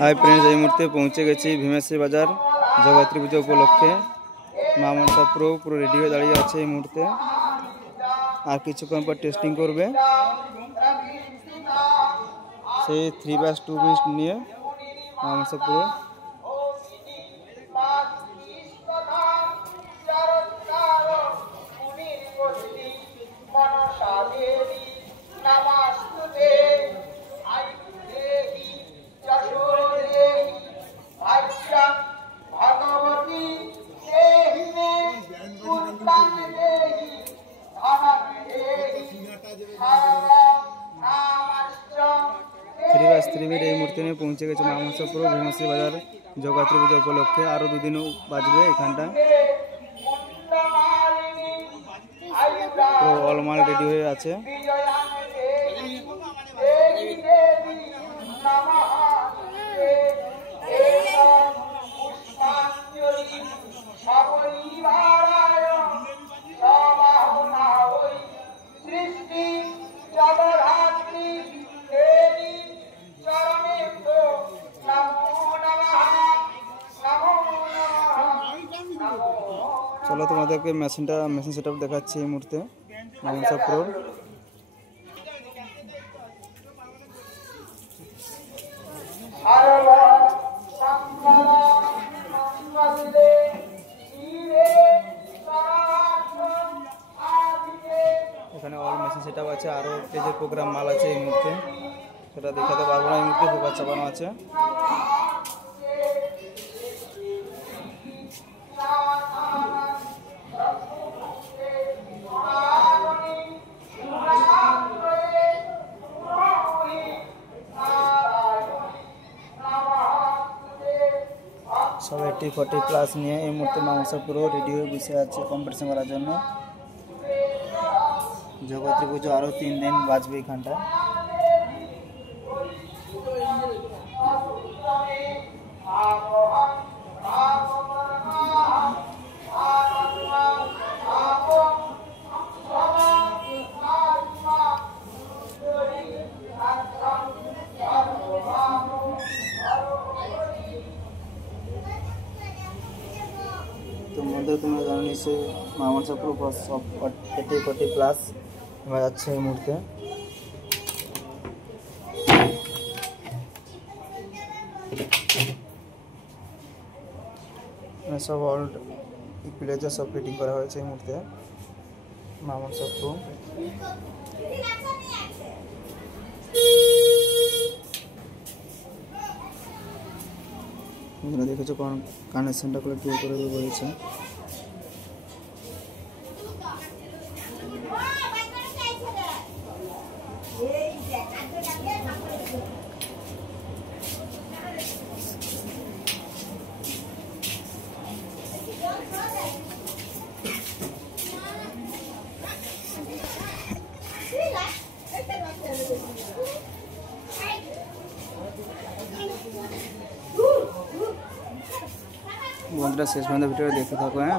Hi friends, এই মুহূর্তে পৌঁছে গেছি ভীমেশ্বরী বাজার জগদ্ধাত্রী পুজো উপলক্ষে। মা মনসা পুরো রেডি হয়ে দাঁড়িয়ে আছে এই মুহূর্তে, আর কিছুক্ষণ পর টেস্টিং করবে। সেই 3/2 পিস নিয়ে মা মনসা পুরো এই মুহূর্তে নিয়ে পৌঁছে গেছে মা মনসা পুরো ভীমেশ্বরী বাজার জগদ্ধাত্রী পুজো উপলক্ষে। আরও দুদিনও বাজবে এখানটা। পুরো অলমাল রেডি হয়ে আছে। চলো তোমাদেরকে মেশিন সেটআপ দেখাচ্ছি এই মুহূর্তে মা মনসা পুরো। এখানে অল মেশিন সেটআপ আছে, আরও স্টেজের প্রোগ্রাম মাল আছে এই মুহূর্তে, সেটা দেখাতে পারবো না। এই মুহূর্তে ফোকাস চাপানো আছে। সব 80-40 ক্লাস নিয়ে এই মুহূর্তে মা মনসা পুরো রেডি হয়ে বসে আছে কম্পিটিশন করার জন্য। জগদ্ধাত্রী পুজো আরও 3 দিন বাজবে এখানটা। তোমরা জানো নিশ্চয়ই মা মনসা পুরো সব 80-40 প্লাস হয়ে যাচ্ছে এই মুহূর্তে। সব অল প্লেজার সব ফিটিং করা হয়েছে এই মুহূর্তে মা মনসা পুরো। দেখেছো কানেকশনটা করে ক্লিয়ার করে বলেছে। বন্ধুরা শেষ পর্যন্ত ভিডিও দেখতে থাকো। হ্যাঁ,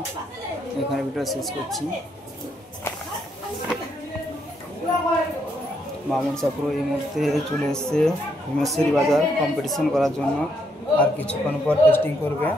এখানে ভিডিও শেষ করছি। মা মনসা পুরো এই মুহূর্তে চলে এসছে ভীমেশ্বরী বাজার কম্পিটিশন করার জন্য, আর কিছুক্ষণ পর টেস্টিং করবে।